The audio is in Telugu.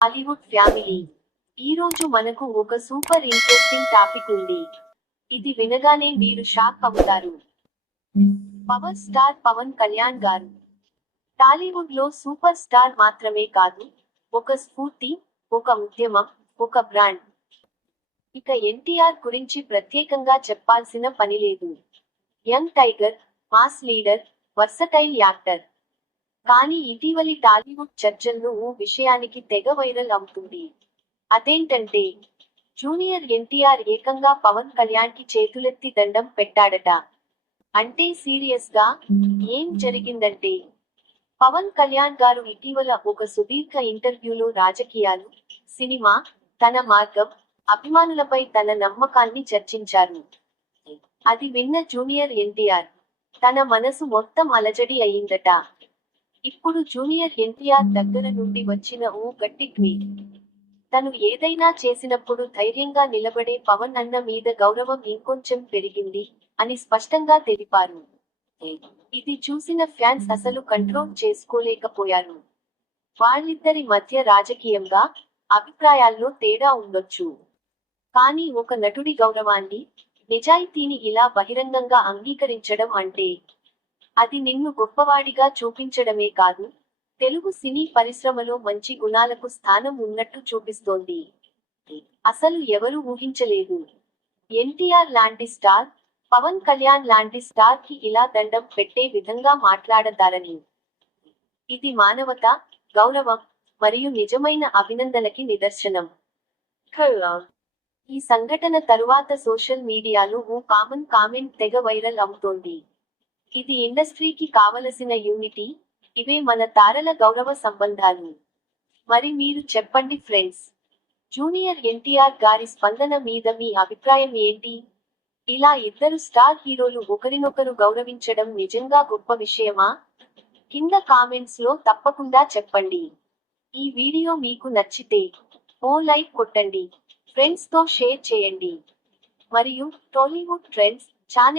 Hollywood family. ఈ రోజు మనకు ఒక సూపర్ ఇంట్రెస్టింగ్ టాపిక్ ఉంది. ఇది వినగానే మీరు షాక్ అవుతారు. పవర్ స్టార్ పవన్ కళ్యాణ్ గారు టాలీవుడ్ లో సూపర్ స్టార్ మాత్రమే కాదు, ఒక స్ఫూర్తి, ఒక ఉద్యమం, ఒక బ్రాండ్. ఇక ఎన్టీఆర్ గురించి ప్రత్యేకంగా చెప్పాల్సిన పని లేదు. Young tiger, mass leader, versatile actor. కానీ ఇటీవలి టాలీవుడ్ చర్చల్లో ఓ విషయానికి తెగ వైరల్ అవుతుంది. అదేంటంటే, జూనియర్ ఎన్టీఆర్ ఏకంగా పవన్ కళ్యాణ్ కి చేతులెత్తి దండం పెట్టాడట. అంటే సీరియస్ గా ఏం జరిగిందంటే, పవన్ కళ్యాణ్ గారు ఇటీవల ఒక సుదీర్ఘ ఇంటర్వ్యూలో రాజకీయాలు, సినిమా, తన మార్గం, అభిమానులపై తన నమ్మకాన్ని చర్చించారు. అది విన్న జూనియర్ ఎన్టీఆర్, తన మనసు మొత్తం అలజడి అయిందట. ఇప్పుడు జూనియర్ ఎన్టీఆర్ దగ్గర నుండి వచ్చిన ఓ గట్టి ట్వీట్. తను ఏదైనా చేసినప్పుడు ధైర్యంగా నిలబడే పవన్ అన్న మీద గౌరవం ఇంకొంచెం పెరిగింది అని స్పష్టంగా తెలిపారు. ఇది చూసిన ఫ్యాన్స్ అసలు కంట్రోల్ చేసుకోలేకపోయారు. వాళ్ళిద్దరి మధ్య రాజకీయంగా, అభిప్రాయాల్లో తేడా ఉండొచ్చు. కానీ ఒక నటుడి గౌరవాన్ని, నిజాయితీని ఇలా బహిరంగంగా అంగీకరించడం అంటే, అది నిన్ను గొప్పవాడిగా చూపించడమే కాదు, తెలుగు సినీ పరిశ్రమలో మంచి గుణాలకు స్థానం ఉన్నట్టు చూపిస్తోంది. అసలు ఎవరు ఊహించలేదు, ఎన్టీఆర్ లాంటి స్టార్, పవన్ కళ్యాణ్ లాంటి స్టార్ కి ఇలా దండం పెట్టే విధంగా మాట్లాడతారని. ఇది మానవత, గౌరవం, మరియు నిజమైన అభినందనకి నిదర్శనం. ఈ సంఘటన తరువాత సోషల్ మీడియాలో ఓ కామన్ కామెంట్ తెగ వైరల్ అవుతోంది. ఇది ఇండస్ట్రీకి కావలసిన యూనిటీ, ఇవే మన తారల గౌరవ సంబంధాలు. మరి మీరు చెప్పండి ఫ్రెండ్స్, జూనియర్ ఎన్టీఆర్ గారి స్పందన మీద మీ అభిప్రాయం ఏంటి? ఇలా ఇద్దరు స్టార్ హీరోలు ఒకరినొకరు గౌరవించడం నిజంగా గొప్ప విషయమా? కింద కామెంట్స్ లో తప్పకుండా చెప్పండి. ఈ వీడియో మీకు నచ్చితే ఓ లైక్ కొట్టండి, ఫ్రెండ్స్ తో షేర్ చేయండి. మరియు టాలీవుడ్ ట్రెండ్స్ ఛానల్